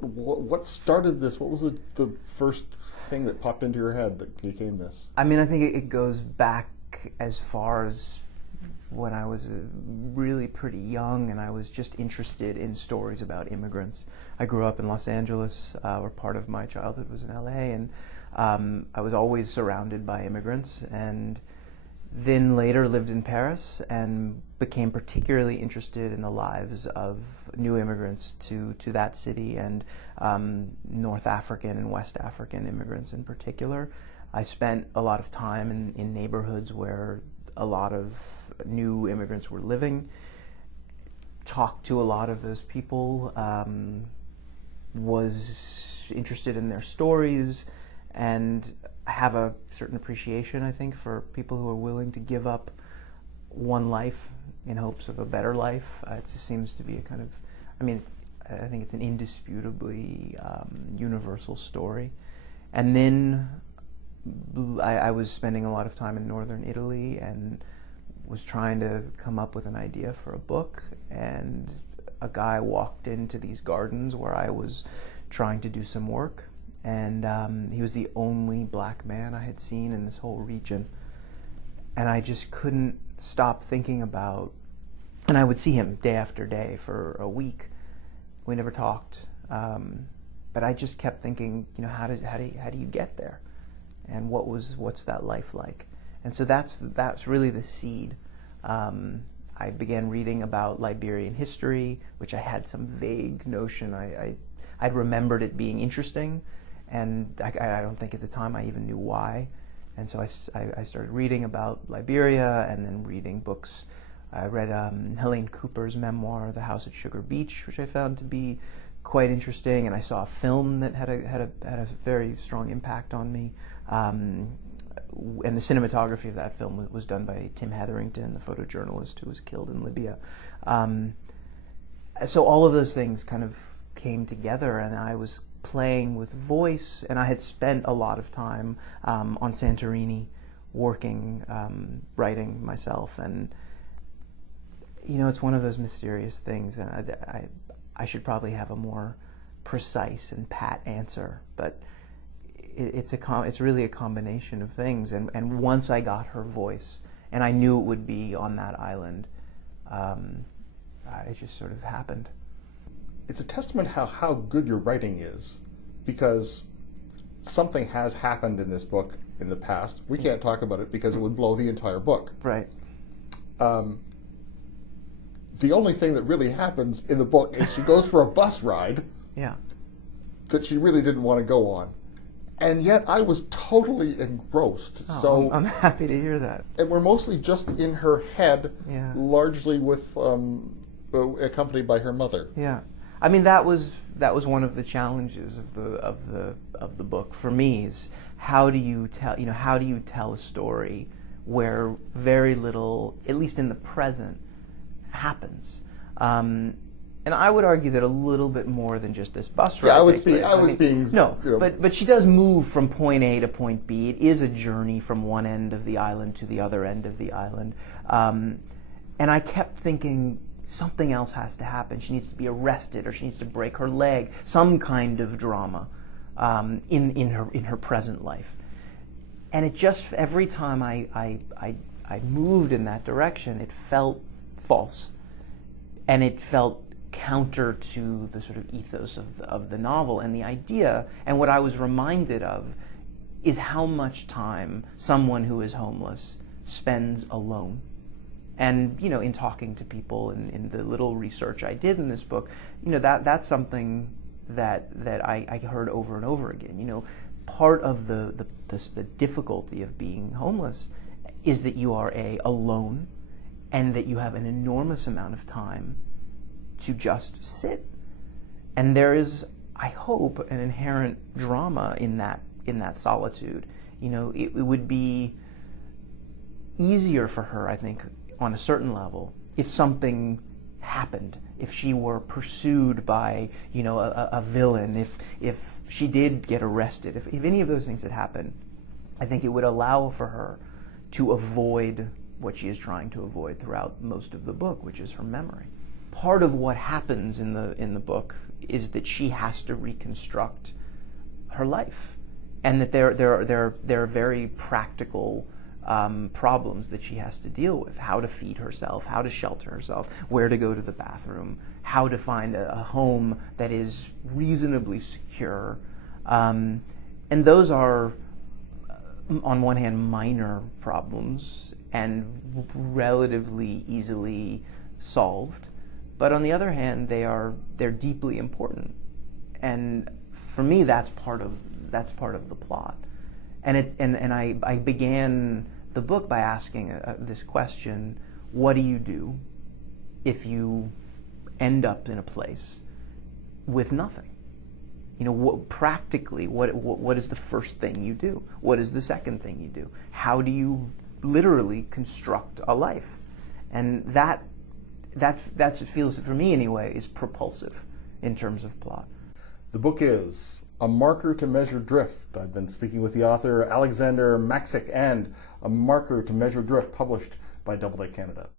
What started this? What was the first thing that popped into your head that became this? I mean, I think it goes back as far as when I was really pretty young, and I was just interested in stories about immigrants. I grew up in Los Angeles, or part of my childhood was in LA, and I was always surrounded by immigrants, and then later lived in Paris and became particularly interested in the lives of new immigrants to that city, and North African and West African immigrants in particular. I spent a lot of time in neighborhoods where a lot of new immigrants were living, talked to a lot of those people, was interested in their stories, and have a certain appreciation, I think, for people who are willing to give up one life in hopes of a better life. It just seems to be a kind of, I think it's an indisputably universal story. And then I was spending a lot of time in northern Italy and was trying to come up with an idea for a book, and a guy walked into these gardens where I was trying to do some work, and he was the only black man I had seen in this whole region. And I just couldn't stop thinking about, and I would see him day after day for a week. We never talked, but I just kept thinking, how do you get there, and what's that life like? And so that's really the seed. I began reading about Liberian history, which I had some vague notion. I'd remembered it being interesting, and I don't think at the time I even knew why. And so I started reading about Liberia, and then reading books. I read Helene Cooper's memoir, The House at Sugar Beach, which I found to be quite interesting, and I saw a film that had a very strong impact on me. And the cinematography of that film was done by Tim Hetherington, the photojournalist who was killed in Libya. So all of those things kind of came together, and I was playing with voice, and I had spent a lot of time on Santorini working, writing myself, and it's one of those mysterious things, and I should probably have a more precise and pat answer, but it's really a combination of things, and once I got her voice, and I knew it would be on that island, it just sort of happened. It's a testament how good your writing is, because something has happened in this book in the past. We can't talk about it because it would blow the entire book. Right. The only thing that really happens in the book is she goes for a bus ride Yeah. that she really didn't want to go on. And yet I was totally engrossed. Oh, so I'm happy to hear that. And we're mostly just in her head, Yeah. largely with accompanied by her mother. Yeah. I mean, that was one of the challenges of the book for me, is how do you tell a story where very little, at least in the present, happens. And I would argue that a little bit more than just this bus ride. But she does move from point A to point B. It is a journey from one end of the island to the other end of the island. And I kept thinking, something else has to happen. She needs to be arrested, or she needs to break her leg. Some kind of drama in her present life. And it just, every time I moved in that direction, it felt false, and it felt counter to the sort of ethos of the novel and the idea. And what I was reminded of is how much time someone who is homeless spends alone. And in talking to people, in the little research I did in this book, that's something that I heard over and over again. Part of the difficulty of being homeless is that you are alone, and that you have an enormous amount of time to just sit. And there is, I hope, an inherent drama in that solitude. It would be easier for her, I think, on a certain level, if something happened, if she were pursued by, a villain, if she did get arrested, if any of those things had happened, I think it would allow for her to avoid what she is trying to avoid throughout most of the book, which is her memory. Part of what happens in the book is that she has to reconstruct her life, and that there are very practical problems that she has to deal with: how to feed herself, how to shelter herself, where to go to the bathroom, how to find a home that is reasonably secure. And those are, on one hand, minor problems and relatively easily solved, but on the other hand, they're deeply important. And for me, that's part of the plot. And I began the book by asking this question: what do you do if you end up in a place with nothing? You know, practically, what is the first thing you do? What is the second thing you do? How do you literally construct a life? And that feels, for me anyway, is propulsive in terms of plot. The book is A Marker to Measure Drift. I've been speaking with the author Alexander Maksik, and A Marker to Measure Drift, published by Doubleday Canada.